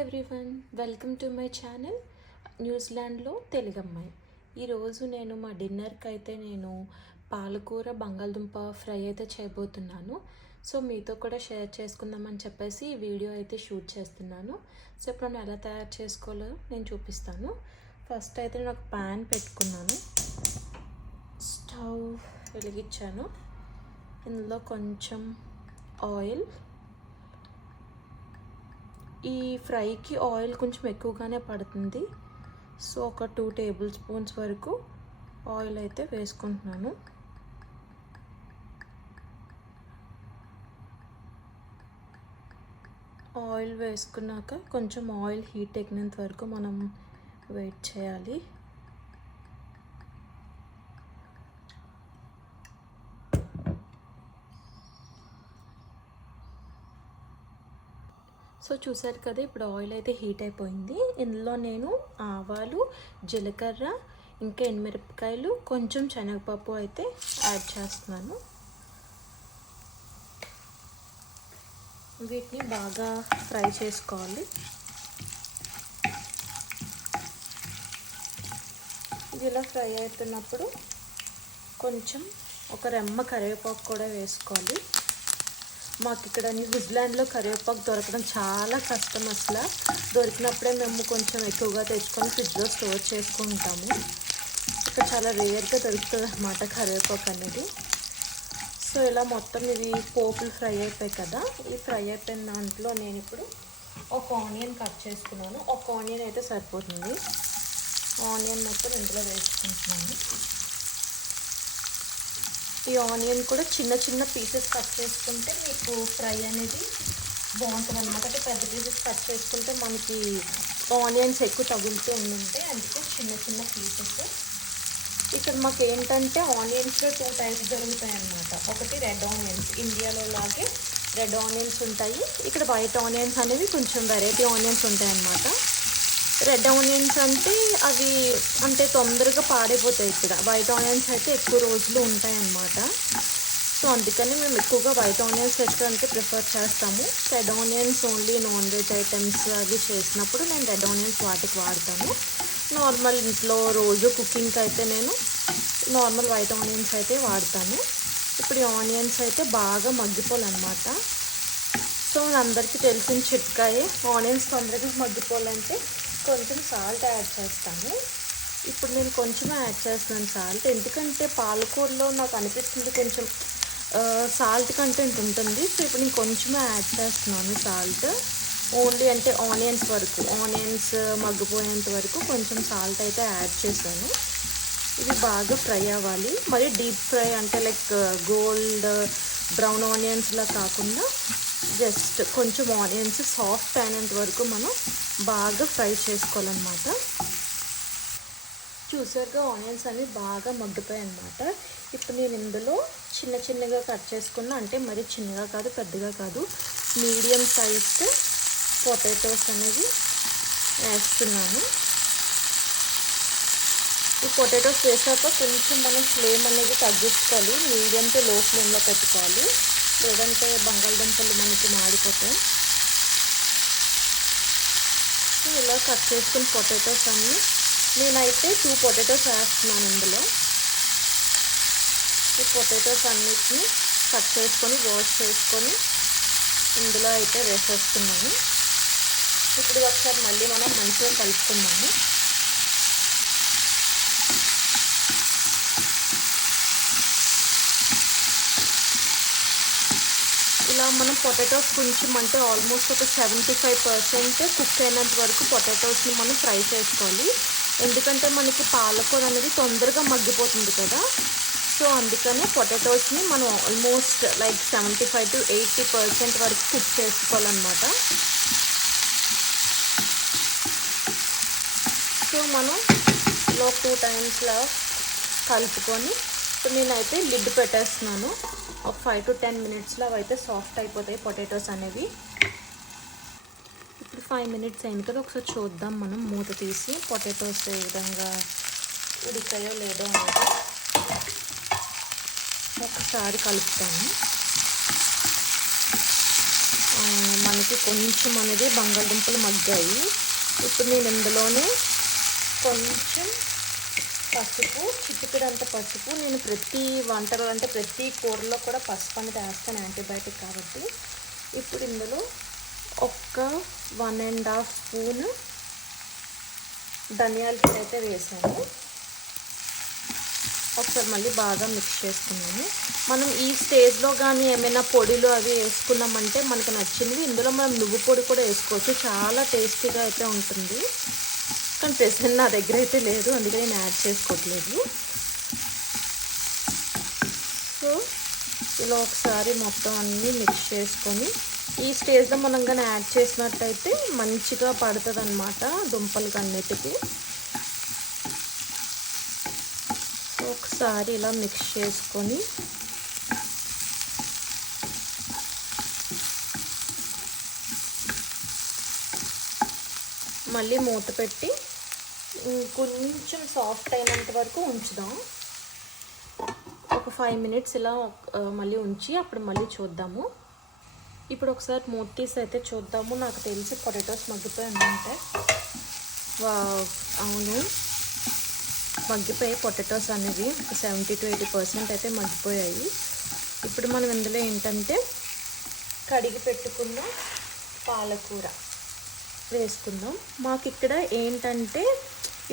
Everyone, welcome to my channel న్యూజిలాండ్లో తెలుగమ్మాయి. ఈరోజు నేను మా డిన్నర్కి అయితే నేను పాలకూర బంగాళదుంప ఫ్రై అయితే చేయబోతున్నాను. సో మీతో కూడా షేర్ చేసుకుందామని చెప్పేసి ఈ వీడియో అయితే షూట్ చేస్తున్నాను. సో ఇప్పుడు నేను ఎలా తయారు చేసుకోవాలో నేను చూపిస్తాను. ఫస్ట్ అయితే నేను ఒక ప్యాన్ పెట్టుకున్నాను, స్టవ్ వెలిగించాను. ఇందులో కొంచెం ఆయిల్, ఈ ఫ్రైకి ఆయిల్ కొంచెం ఎక్కువగానే పడుతుంది. సో ఒక 2 టేబుల్ స్పూన్స్ వరకు ఆయిల్ అయితే వేసుకుంటున్నాను. ఆయిల్ వేసుకున్నాక కొంచెం ఆయిల్ హీట్ ఎక్కినంత వరకు మనం వెయిట్ చేయాలి. సో చూసారు కదా, ఇప్పుడు ఆయిల్ అయితే హీట్ అయిపోయింది. ఇందులో నేను ఆవాలు, జీలకర్ర, ఇంకా ఎండుమిరపకాయలు, కొంచెం శనగపప్పు అయితే యాడ్ చేస్తున్నాను. వీటిని బాగా ఫ్రై చేసుకోవాలి. ఇది ఇలా ఫ్రై అవుతున్నప్పుడు కొంచెం ఒక రెమ్మ కరివేపాకు కూడా వేసుకోవాలి. మాకు ఇక్కడ న్యూజిలాండ్లో కరివేపాకు దొరకడం చాలా కష్టం. అసలు దొరికినప్పుడే మేము కొంచెం ఎక్కువగా తెచ్చుకొని ఫ్రిడ్జ్లో స్టోర్ చేసుకుంటాము. ఇక్కడ చాలా రేర్గా దొరుకుతుంది అన్నమాట కరివేపాకు అనేది. సో ఇలా మొత్తం ఇవి పోపులు ఫ్రై అయిపోయాయి కదా, ఈ ఫ్రై అయిపోయిన దాంట్లో నేను ఇప్పుడు ఒక ఆనియన్ కట్ చేసుకున్నాను. ఒక ఆనియన్ అయితే సరిపోతుంది. ఆనియన్ మొత్తం ఇందులో వేసుకుంటున్నాను. ఈ ఆనియన్ కూడా చిన్న చిన్న పీసెస్ కట్ చేసుకుంటే మీకు ఫ్రై అనేది బాగుంటుంది అన్నమాట. అంటే పెద్ద పీసెస్ కట్ చేసుకుంటే మనకి ఆనియన్స్ ఎక్కువ తగులుతూ ఉంటే అందుకే చిన్న చిన్న పీసెస్. ఇక్కడ మాకు ఏంటంటే ఆనియన్స్లో 2 టైప్స్ దొరుకుతాయి అన్నమాట. ఒకటి రెడ్ ఆనియన్స్, ఇండియాలో లాగే రెడ్ ఆనియన్స్ ఉంటాయి. ఇక్కడ వైట్ ఆనియన్స్ అనేవి కొంచెం వెరైటీ ఆనియన్స్ ఉంటాయి అన్నమాట. రెడ్ ఆనియన్స్ అంటే అవి అంటే తొందరగా పాడైపోతాయి. ఇక్కడ వైట్ ఆనియన్స్ అయితే ఎక్కువ రోజులు ఉంటాయి అన్నమాట. సో అందుకని మేము ఎక్కువగా వైట్ ఆనియన్స్ తెచ్చడానికి ప్రిఫర్ చేస్తాము. Red onions only non veg items అవి చేసినప్పుడు నేను రెడ్ ఆనియన్స్ వాటికి వాడతాను. నార్మల్ ఇంట్లో రోజు కుకింగ్కి అయితే నేను నార్మల్ వైట్ ఆనియన్స్ అయితే వాడతాను. ఇప్పుడు ఈ ఆనియన్స్ అయితే బాగా మగ్గిపోవాలన్నమాట. సో అందరికీ తెలిసిన చిట్కాయే, ఆనియన్స్ తొందరగా మగ్గిపోవాలంటే కొంచెం సాల్ట్ యాడ్ చేస్తాను. ఇప్పుడు నేను కొంచెం యాడ్ చేస్తున్నాను సాల్ట్, ఎందుకంటే పాలకూరలో నాకు అనిపిస్తుంది కొంచెం సాల్ట్ కంటెంట్ ఉంటుంది. సో ఇప్పుడు నేను కొంచెం యాడ్ చేస్తున్నాను సాల్ట్. ఓన్లీ అంటే ఆనియన్స్ వరకు, ఆనియన్స్ మగ్గిపోయేంత వరకు కొంచెం సాల్ట్ అయితే యాడ్ చేశాను. ఇది బాగా ఫ్రై అవ్వాలి. మరి డీప్ ఫ్రై అంటే లైక్ గోల్డ్ బ్రౌన్ ఆనియన్స్లా కాకుండా జస్ట్ కొంచెం ఆనియన్స్ సాఫ్ట్ అయినంత వరకు మనం బాగా ఫ్రై చేసుకోవాలన్నమాట. చూసారుగా ఆనియన్స్ అవి బాగా మగ్గిపోయాయి అన్నమాట. ఇప్పుడు నేను ఇందులో చిన్న చిన్నగా కట్ చేసుకున్న, అంటే మరీ చిన్నగా కాదు పెద్దగా కాదు, మీడియం సైజ్ పొటాటోస్ అనేవి వేస్తున్నాను. ఈ పొటాటోస్ వేసాక కొంచెం మనం ఫ్లేమ్ అనేది తగ్గించుకోవాలి, మీడియం టు లో ఫ్లేమ్లో పెట్టుకోవాలి, లేదంటే బంగాళదుంపలు మనకి మాడిపోతాయి. ఇలా కట్ చేసుకుని పొటాటోస్ అన్నీ నేనైతే 2 పొటాటోస్ వేస్తున్నాను ఇందులో. ఈ పొటాటోస్ అన్నిటిని కట్ చేసుకొని వాష్ చేసుకొని ఇందులో అయితే వేసేస్తున్నాను. ఇప్పుడు ఒకసారి మళ్ళీ మనం మంచిగా కలుపుకున్నాము. ఇలా మనం పొటాటోస్ కొంచెం అంటే ఆల్మోస్ట్ ఒక 75% కుక్ అయినంత వరకు పొటాటోస్ని మనం ఫ్రై చేసుకోవాలి. ఎందుకంటే మనకి పాలకూర అనేది తొందరగా మగ్గిపోతుంది కదా. సో అందుకనే పొటాటోస్ని మనం ఆల్మోస్ట్ లైక్ 75 to 80% వరకు కుక్ చేసుకోవాలన్నమాట. సో మనం ఇలా 2 టైమ్స్లా కలుపుకొని ఇప్పుడు నేనైతే లిడ్ పెట్టేస్తున్నాను. ఒక 5 to 10 మినిట్స్లో అయితే సాఫ్ట్ అయిపోతాయి పొటాటోస్ అనేవి. ఇప్పుడు 5 మినిట్స్ అయింది కదా, ఒకసారి చూద్దాం మనం మూత తీసి పొటాటోస్ ఏ విధంగా ఉడికాయో లేదో అనేది ఒకసారి కలుపుతాను. మనకి కొంచెం అనేది బంగాళదుంపలు మగ్గాయి. ఇప్పుడు నేను ఇందులోనే కొంచెం పసుపు, చిటికెడంత పసుపు. నేను ప్రతి వంటలో అంటే ప్రతి కూరలో కూడా పసుపు అనేది వేస్తాను, యాంటీబయాటిక్ కాబట్టి. ఇప్పుడు ఇందులో ఒక 1.5 స్పూన్ ధనియాల పొడి అయితే వేసాను. ఒకసారి మళ్ళీ బాగా మిక్స్ చేసుకున్నాము. మనం ఈ స్టేజ్లో కానీ ఏమైనా పొడిలు అవి వేసుకున్నామంటే మనకు నచ్చింది. ఇందులో మనం నువ్వు పొడి కూడా వేసుకోవచ్చు, చాలా టేస్టీగా అయితే ఉంటుంది. కానీ ప్రెసెంట్ నా దగ్గర అయితే లేదు, అందుకే నేను యాడ్ చేసుకోవట్లేదు. సో ఇలా ఒకసారి మొత్తం అన్నీ మిక్స్ చేసుకొని ఈ స్టేజ్లో మనం కానీ యాడ్ చేసినట్టయితే మంచిగా పడుతుంది అన్నమాట దుంపలకి అన్నిటికీ. ఒకసారి ఇలా మిక్స్ చేసుకొని మళ్ళీ మూత పెట్టి కొంచెం సాఫ్ట్ అయినంత వరకు ఉంచుదాం. ఒక 5 మినిట్స్ ఇలా మళ్ళీ ఉంచి అప్పుడు మళ్ళీ చూద్దాము. ఇప్పుడు ఒకసారి మూత తీసి అయితే చూద్దాము. నాకు తెలిసి పొటాటోస్ మగ్గిపోయి ఉంటాయి. అవును, మగ్గిపోయి పొటాటోస్ అనేవి 70 to 80% అయితే మగ్గిపోయాయి. ఇప్పుడు మనం ఇందులో ఏంటంటే కడిగి పెట్టుకున్న పాలకూర వేసుకుందాం. మాకు ఇక్కడ ఏంటంటే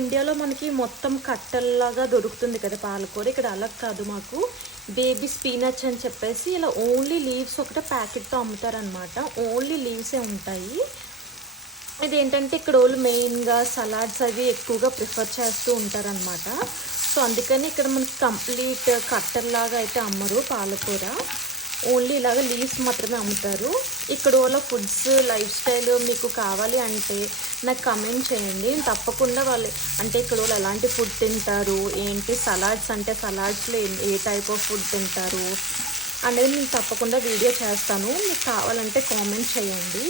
ఇండియాలో మనకి మొత్తం కట్టల్లాగా దొరుకుతుంది కదా పాలకూర. ఇక్కడ అలా కాదు, మాకు బేబీ స్పీనచ్ అని చెప్పేసి ఇలా ఓన్లీ లీవ్స్ ఒకటే ప్యాకెట్తో అమ్ముతారనమాట. ఓన్లీ లీవ్సే ఉంటాయి. ఇదేంటంటే ఇక్కడ వాళ్ళు మెయిన్గా సలాడ్స్ అవి ఎక్కువగా ప్రిఫర్ చేస్తూ ఉంటారనమాట. సో అందుకని ఇక్కడ మనకి కంప్లీట్ కట్టర్లాగా అయితే అమ్మరు పాలకూర, ఓన్లీ ఇలాగ లీవ్స్ మాత్రమే అమ్ముతారు. ఇక్కడ వాళ్ళ ఫుడ్స్ లైఫ్ స్టైల్ మీకు కావాలి అంటే నాకు కమెంట్ చేయండి. తప్పకుండా వాళ్ళు అంటే ఇక్కడ వాళ్ళు ఎలాంటి ఫుడ్ తింటారు, ఏంటి సలాడ్స్ అంటే సలాడ్స్లో ఏ టైప్ ఆఫ్ ఫుడ్ తింటారు అనేది నేను తప్పకుండా వీడియో చేస్తాను. మీకు కావాలంటే కామెంట్ చేయండి.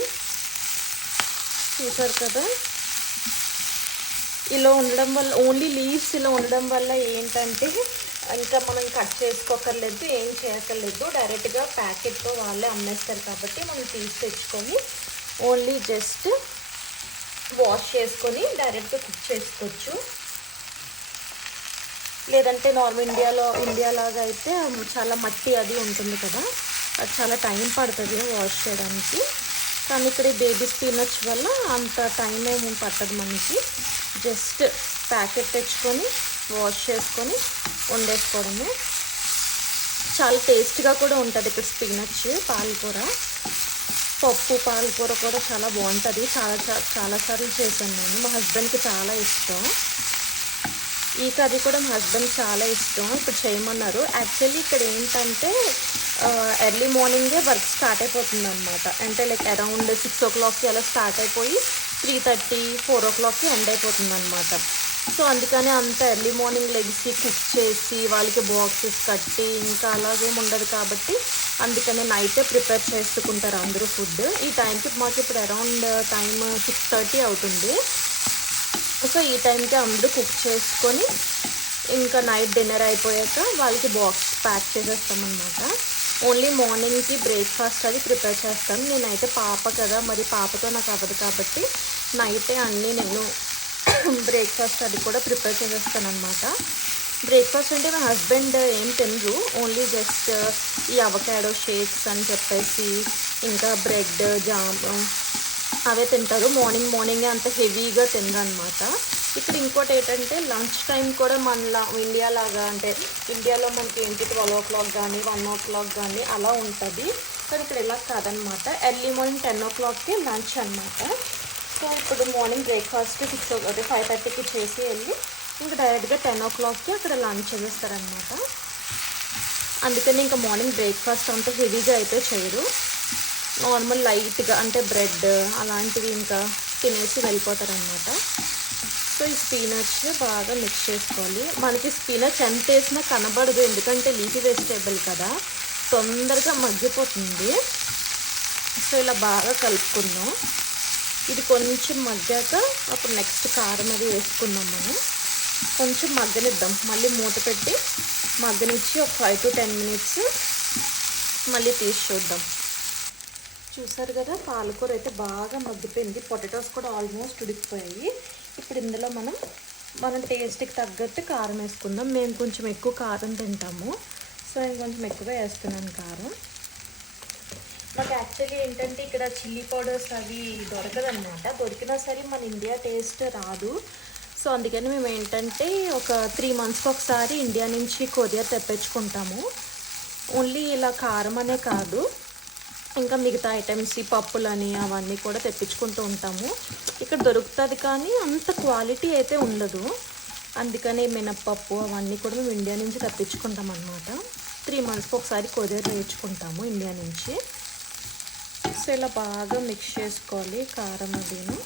చూసారు కదా, ఇలా ఉండడం వల్ల ఓన్లీ లీవ్స్ ఇలా ఉండడం వల్ల ఏంటంటే ఇంకా మనం కట్ చేసుకోకర్లేదు, ఏం చేయక్కర్లేదు. డైరెక్ట్గా ప్యాకెట్తో వాళ్ళే అమ్మేస్తారు కాబట్టి మనం తీసి తెచ్చుకొని ఓన్లీ జస్ట్ వాష్ చేసుకొని డైరెక్ట్గా కుక్ చేసుకోవచ్చు. లేదంటే నార్మల్ ఇండియాలాగా అయితే చాలా మట్టి అది ఉంటుంది కదా, అది చాలా టైం పడుతుంది వాష్ చేయడానికి. కానీ ఇక్కడ బేబీ స్పినచ్ వల్ల అంత టైం ఏమి పట్టదు మనకి. జస్ట్ ప్యాకెట్ తెచ్చుకొని వాష్ చేసుకొని వండేసుకోవడమే. చాలా టేస్ట్గా కూడా ఉంటుంది ఇక్కడ స్పినచ్ పాలకూర. పప్పు పాలకూర కూడా చాలా బాగుంటుంది. చాలాసార్లు చేశాను నేను, మా హస్బెండ్కి చాలా ఇష్టం. ఈ కర్రీ కూడా మా హస్బెండ్ చాలా ఇష్టం, ఇప్పుడు చేయమన్నారు. యాక్చువల్లీ ఇక్కడ ఏంటంటే ఎర్లీ మార్నింగే వర్క్ స్టార్ట్ అయిపోతుంది అనమాట. అంటే లైక్ అరౌండ్ 6 o'clockకి అలా స్టార్ట్ అయిపోయి 3:30, 4 o'clockకి ఎండ్ అయిపోతుంది అనమాట. సో అందుకని అంత ఎర్లీ మార్నింగ్ లెగ్సి కుక్ చేసి వాళ్ళకి బాక్సెస్ కట్టి ఇంకా అలాగేమి ఉండదు కాబట్టి అందుకని నైటే ప్రిపేర్ చేసుకుంటారు అందరూ ఫుడ్. ఈ టైంకి మాకు ఇప్పుడు అరౌండ్ టైం 6:30 అవుతుంది. సో ఈ టైంకి అందరూ కుక్ చేసుకొని ఇంకా నైట్ డిన్నర్ అయిపోయాక వాళ్ళకి బాక్స్ ప్యాక్ చేసేస్తామన్నమాట. ఓన్లీ మార్నింగ్కి బ్రేక్ఫాస్ట్ అది ప్రిపేర్ చేస్తాను. నేనైతే పాప కదా, మరి పాపతో నాకు అవ్వదు కాబట్టి నైటే అన్నీ నేను బ్రేక్ఫాస్ట్ అది కూడా ప్రిపేర్ చేసేస్తాను అనమాట. బ్రేక్ఫాస్ట్ అంటే మా హస్బెండ్ ఏం తినరు, ఓన్లీ జస్ట్ ఈ అవకాడో షేక్స్ అని చెప్పేసి ఇంకా బ్రెడ్ జామ్ అవే తింటారు. మార్నింగే అంత హెవీగా తినరు అనమాట. ఇక్కడ ఇంకోటి ఏంటంటే లంచ్ టైం కూడా మన ఇండియా లాగా, అంటే ఇండియాలో మనకి ఏంటి 12 o'clock కానీ 1 o'clock కానీ అలా ఉంటుంది. కానీ ఇక్కడ ఇలా కాదనమాట. ఎర్లీ మార్నింగ్ 10 o'clockకి లంచ్ అనమాట. సో ఇప్పుడు మార్నింగ్ బ్రేక్ఫాస్ట్ 5:30కి చేసి వెళ్ళి ఇంకా డైరెక్ట్గా 10 o'clockకి అక్కడ లంచ్ చేస్తారనమాట. అందుకని ఇంకా మార్నింగ్ బ్రేక్ఫాస్ట్ అంతా హెవీగా అయితే చేయరు, నార్మల్ లైట్గా అంటే బ్రెడ్ అలాంటివి ఇంకా తినేసి వెళ్ళిపోతారనమాట. సో ఈ స్పినచ్ బాగా మిక్స్ చేసుకోవాలి. మనకి స్పినచ్ ఎంత వేసినా కనబడదు, ఎందుకంటే లీఫీ వెజిటేబుల్ కదా, తొందరగా మగ్గిపోతుంది. సో ఇలా బాగా కలుపుకుందాం. ఇది కొంచెం మగ్గాక అప్పుడు నెక్స్ట్ కారం అది వేసుకుందాం. మనం కొంచెం మగ్గనిద్దాం, మళ్ళీ మూత పెట్టి మగ్గనిచ్చి ఒక 5 to 10 minutes మళ్ళీ తీసి చూద్దాం. చూసారు కదా, పాలకూర అయితే బాగా మగ్గిపోయింది. పొటాటోస్ కూడా ఆల్మోస్ట్ ఉడికిపోయాయి. ఇప్పుడు ఇందులో మనం టేస్ట్కి తగ్గట్టు కారం వేసుకుందాం. మేము కొంచెం ఎక్కువ కారం తింటాము, సో నేను కొంచెం ఎక్కువ వేస్తున్నాను కారం. మాకు యాక్చువల్లీ ఏంటంటే ఇక్కడ చిల్లీ పౌడర్స్ అవి దొరకదన్నమాట. దొరికినా సరే మన ఇండియా టేస్ట్ రాదు. సో అందుకని మేము ఏంటంటే ఒక 3 monthsకి ఒకసారి ఇండియా నుంచి కొరియర్ తెప్పించుకుంటాము. ఓన్లీ ఇలా కారం అనే కాదు, ఇంకా మిగతా ఐటమ్స్ ఈ పప్పులని అవన్నీ కూడా తెప్పించుకుంటూ ఉంటాము. ఇక్కడ దొరుకుతుంది కానీ అంత క్వాలిటీ అయితే ఉండదు. అందుకని మినప్పప్పు అవన్నీ కూడా మేము ఇండియా నుంచి తెప్పించుకుంటాం అన్నమాట. 3 monthsకి ఒకసారి కొరియర్ తెచ్చుకుంటాము ఇండియా నుంచి. సో ఇలా బాగా మిక్స్ చేసుకోవాలి కారం అదిను.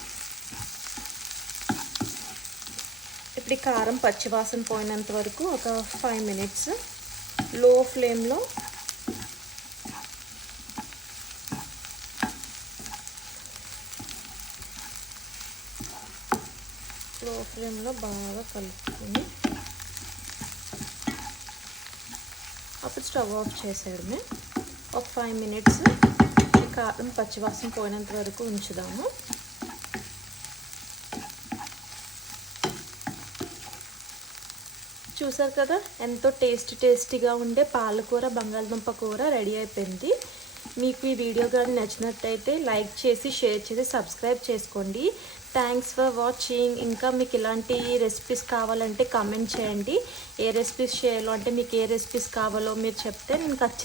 ఇప్పుడు ఈ కారం పచ్చివాసన పోయినంత వరకు ఒక 5 minutes లో ఫ్లేమ్లో బాగా కలుపుకొని అప్పుడు స్టవ్ ఆఫ్ చేసేయడమే. ఒక 5 minutes ఈ కారం పచ్చివాసన పోయినంత వరకు ఉంచుదాము. చూసారు కదా, ఎంతో టేస్టీగా ఉండే పాలకూర బంగాళదుంప కూర రెడీ అయిపోయింది. మీకు ఈ వీడియో కానీ నచ్చినట్టయితే లైక్ చేసి, షేర్ చేసి, సబ్స్క్రైబ్ చేసుకోండి. Thanks for watching. ఇంకా మీకు ఇలాంటి రెసిపీస్ కావాలంటే కామెంట్ చేయండి. ఏ రెసిపీస్ చేయాలో, అంటే మీకు ఏ రెసిపీస్ కావాలో మీరు చెప్తే నేను ఖచ్చితంగా